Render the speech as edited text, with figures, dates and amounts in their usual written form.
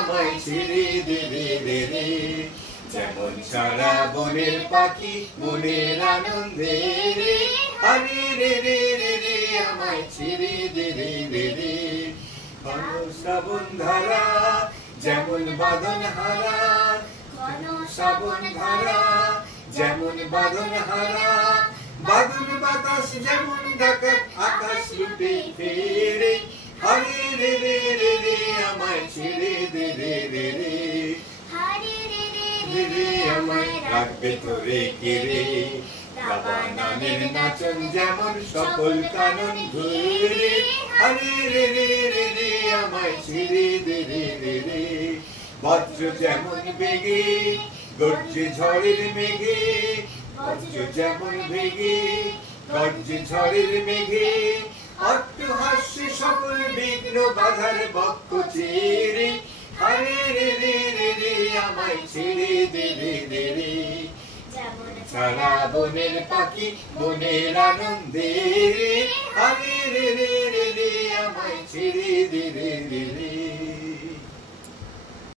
আমায় ছেড়ে দে রে রে রে। যেমন সারা বনের পাখি মনের আনন্দে রে, আরে রে রে রে রে আমায় ছেড়ে দে রে রে রে। ঘন শ্রাবণ ধারা যেমন বাঁধন হারা, ঘন শ্রাবণ ধারা যেমন বাঁধন হারা, বাদল বাতাস যেমন ডাকাত আকাশ লুটে ফেরে, আরে রে রে রে রে আমায় ছেড়ে দে রে রে রে। রে রে আমায় রাখবে তোরে কে রে, দাবাননের নাচন যেমন সকল কানন ঘুরে, আরে রে রে রে রে আমায় ছেড়ে দে রে রে রে। বজ্র যেমন বেগে গর্জে ঝড়ের মেঘে, বজ্র যেমন বেগে গর্জে ঝড়ের মেঘে, অট্টহাস্যে সকল বিঘ্ন বাধার বক্ষ চেরে, আরে রে রে রে রে আমায় ছেড়ে দে রে রে রে। সারা বনের পাখি মনের আনন্দে রে, আরে রে রে রে রে